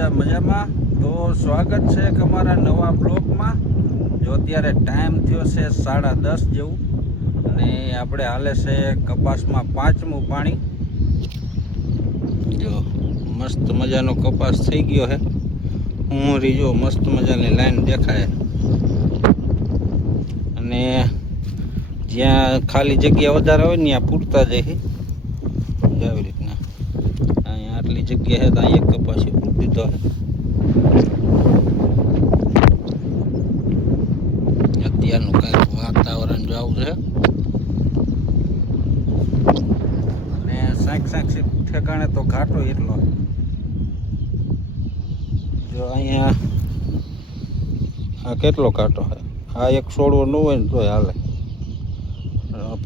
બધા મજામાં? તો સ્વાગત છે કે અમારા નવા બ્લોગમાં. જો અત્યારે ટાઈમ થયો છે 10:30 જેવું અને આપણે હાલે છે કપાસમાં 5મું પાણી. જો મસ્ત મજાનો કપાસ થઈ ગયો છે. ઉમરી જો મસ્ત મજાની લાઈન દેખાય અને જ્યાં ખાલી જગ્યા વધારે હોય ને ત્યાં પૂરતા જાય આવી રીતના. અહીંયા આટલી જગ્યા છે તો અહીંયા એક કપાસ પૂરી દીધો છે. અત્યારનું કંઈક વાતાવરણ જો આવું છે અને સાંક ઠેકાણે તો ઘાટો એટલો. જો અહીંયા આ કેટલો ઘાટો છે. આ એક છોડવો ન હોય ને તોય હાલે.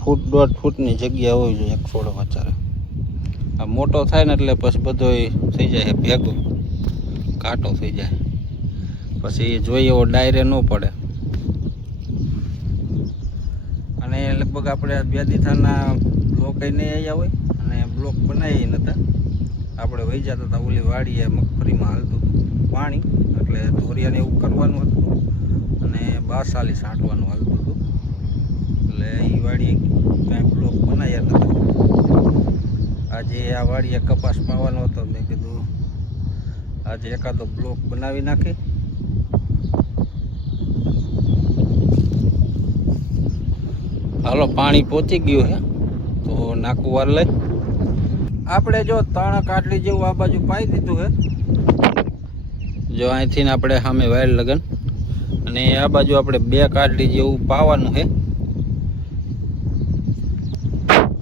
ફૂટ 1.5 ફૂટની જગ્યા હોવી જોઈએ એક છોડો વચારે. આ મોટો થાય ને એટલે પછી બધો થઈ જાય ભેગો, ઘાટો થઈ જાય. પછી જોઈએ એવો ડાયરે ન પડે. અને લગભગ આપણે બે દીથાના બ્લોક નહીં આવ્યા હોય અને બ્લોક બનાવી નહોતા. આપણે વહી જતા હતા ઓલી વાડીએ મગફળીમાં હાલતું હતું પાણી, એટલે ધોરિયાને એવું કરવાનું હતું અને બાસાલી છાંટવાનું હાલતું હતું. એટલે એ વાડીએ કાંઈ બ્લોક બનાવ્યા નહોતા. આજે આ વાડીએ કપાસ પાવાનો હતો. મેં કીધું આજે એકાદો બ્લોક બનાવી નાખી. હાલો પાણી પહોંચી ગયું છે તો નાખું વાર લઈ. આપણે જો 3 કાટલી જેવું આ બાજુ પાઈ દીધું છે. જો અહીંથી આપણે સામે વાયર લગન અને આ બાજુ આપણે 2 કાટલી જેવું પાવાનું છે.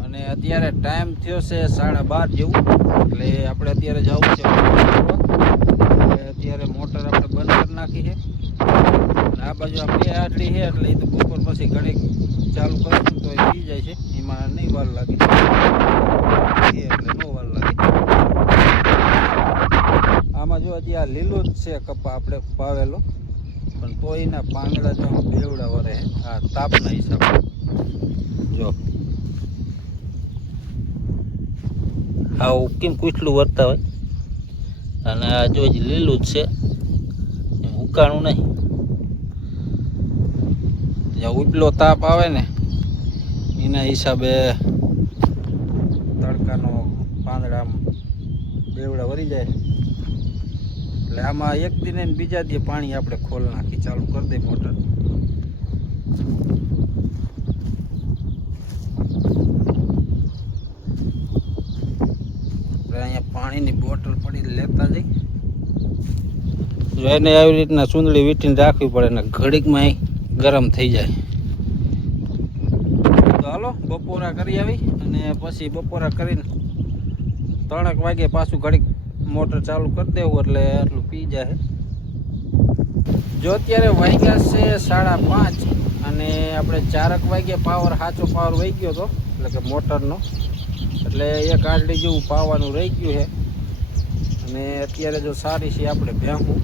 અને અત્યારે ટાઈમ થયો છે 12:30 જેવું, એટલે આપણે અત્યારે જવું છે. અત્યારે મોટર આપણે બંધ કરી નાખી છે અને આ બાજુ આ 2 આટલી છે એટલે એ તો બપોર પછી ઘડીક ચાલુ કરશું તો એ પી જાય છે. એમાં નહીં વાર લાગે એટલે નો વાર લાગે. આમાં જો હજી આ લીલો જ છે કપા આપણે પાવેલો, પણ તો એના પાંદડા જો બેવડા વરે આ તાપના હિસાબે. જો આવું કેમ કુછલું વરતા હોય અને આ જો હજી લીલું જ છે, ઉકાણું નહીં. જ્યાં ઉપલો તાપ આવે ને એના હિસાબે તડકાનો પાંદડા બેવડા વરી જાય. એટલે આમાં એક દિને ને બીજા દી પાણી આપણે ખોલ નાખી ચાલુ કરી દઈએ મોટર. અહીંયા પાણીની બોટલ પડી લેતા જઈ. જો એને આવી રીતના સુંદડી વીટીને રાખવી પડે ને ઘડીકમાં ગરમ થઈ જાય. તો હાલો બપોરા કરી આવી અને પછી બપોરા કરીને 3 વાગે પાછું ઘડીક મોટર ચાલુ કરી દેવું એટલે આટલું પી જાય. જો અત્યારે વાગ્યા છે 5:30 અને આપણે 4 વાગે પાવર સાચો પાવર વહી ગયો હતો, એટલે કે મોટરનો. એટલે 1 આટલી જેવું પાવાનું રહી ગયું છે. અને અત્યારે જો સારી છે આપણે ભેહું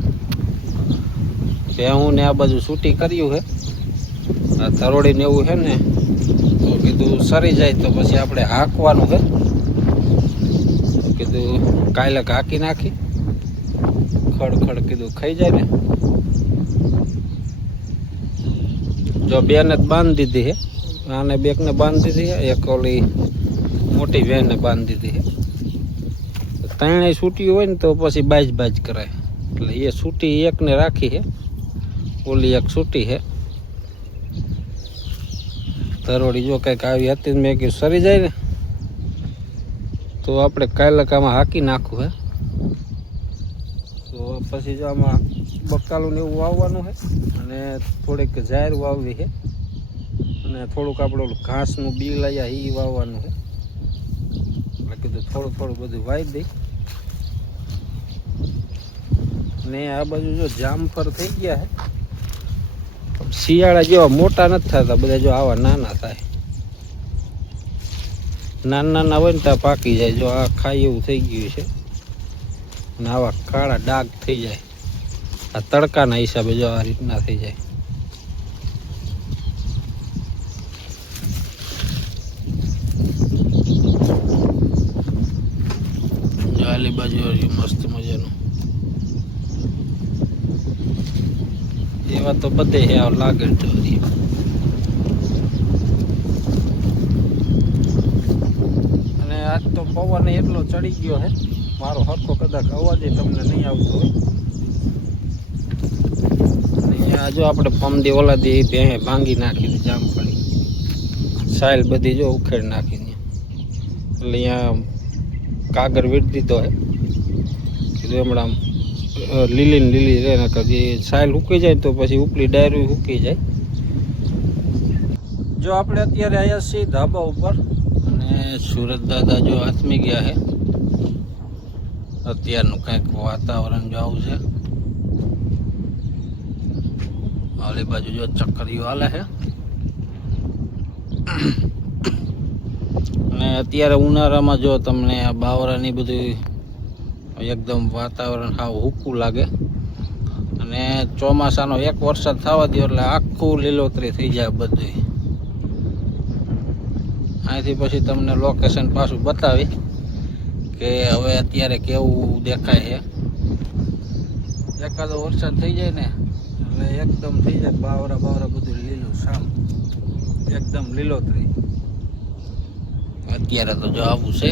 ને આ બાજુ છૂટી કર્યું છે. આ તરોડીને એવું છે ને તો કીધું સરી જાય તો પછી આપણે હાંકવાનું છે. તો કીધું કાલે હાંકી નાખી ખડ કીધું ખાઈ જાય ને. જો 2 ને બાંધી દીધી છે, આને 2 ને બાંધી દીધી છે, એક ઓલી મોટી વેને બાંધી દીધી છે. 3 છૂટી હોય ને તો પછી બાજ કરાય. એટલે એ છૂટી 1 ને રાખી છે, ઓલી 1 છૂટી છે. તરોડી જો કંઈક આવી હતી મેં કીધું સરી જાય ને તો આપણે કાયલકામાં હાંકી નાખવું હે. તો પછી જો આમાં બકાલું ને એવું વાવવાનું છે અને થોડીક જાહેર વાવવી છે અને થોડુંક આપણે ઓલું ઘાસનું બી લાયા એ વાવવાનું છે. એટલે કીધું થોડું બધું વાવી દઈ. ને આ બાજુ જો જામફળ થઈ ગયા છે. શિયાળા જેવા મોટા નથી થતા, બધા જો આવા નાના થાય. નાના હોય ને ત્યાં પાકી જાય. જો આ ખાઈ એવું થઈ ગયું છે અને આવા કાળા ડાઘ થઈ જાય. આ તડકાના હિસાબે જો આ રીતના થઈ જાય. આલી બાજુ મસ્ત મજાનું એવા તો બધે હેવ લાગે છે. અને આજ તો પવન એટલો ચડી ગયો હે, મારો હરખો કદાચ અવાજ તમને નહીં આવતો હોય. અહીંયા જો આપણે પમદી ઓલાદી ભેહે ભાંગી નાખી હતી જામફળી, સાઈલ બધી જો ઉખેડ નાખી દે. એટલે અહીંયા કાગર વીટ દીધો હે, કીધું હમણાં લીલી ને લીલી રહે, નકર જે સાઈલ ઉકી જાય તો પછી ઉપલી ડાયરી ઉકી જાય. જો આપણે અત્યારે આવ્યા છીએ ધાબા ઉપર, અને સુરત દાદા જો આથમી ગયા છે. અત્યારનું કંઈક વાતાવરણ જો આવું છે. આલી બાજુ જો ચક્કરીઓ હાલે છે. અને અત્યારે ઉનાળામાં જો તમને આ બાવરાની બધું એકદમ વાતાવરણ હાવ હુકું લાગે. અને ચોમાસાનો એક વરસાદ થવા દો એટલે આખું લીલોતરી થઈ જાય બધું. અહીંથી પછી તમને લોકેશન પાછું બતાવી કે હવે અત્યારે કેવું દેખાય છે. એકાદો વરસાદ થઈ જાય ને એટલે એકદમ થઈ જાય બાવરા બધું લીલું શામ, એકદમ લીલોતરી. અત્યારે તો જો આવું છે.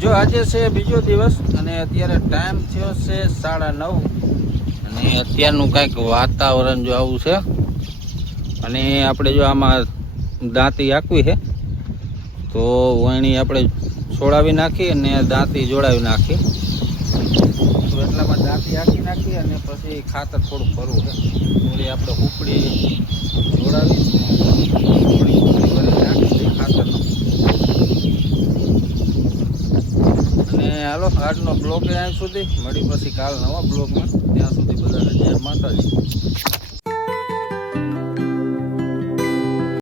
જો આજે છે બીજો દિવસ, અને અત્યારે ટાઈમ થયો છે 9:30, અને અત્યારનું કંઈક વાતાવરણ જો આવું છે. અને આપણે જો આમાં દાંતી આંકવી છે તો વણી આપણે છોડાવી નાખી અને દાંતી જોડાવી નાખી. તો એટલામાં દાંતી આંકી નાખી અને પછી ખાતર થોડુંક ભરવું છે. થોડી આપણે ઉપડી જોડાવી થોડી ભરી નાખી ખાતરનો. અને હાલો આજનો બ્લોગ અહીં સુધી, મળી પછી કાલ નવા બ્લોગમાં. ત્યાં સુધી બધાને જય માતાજી.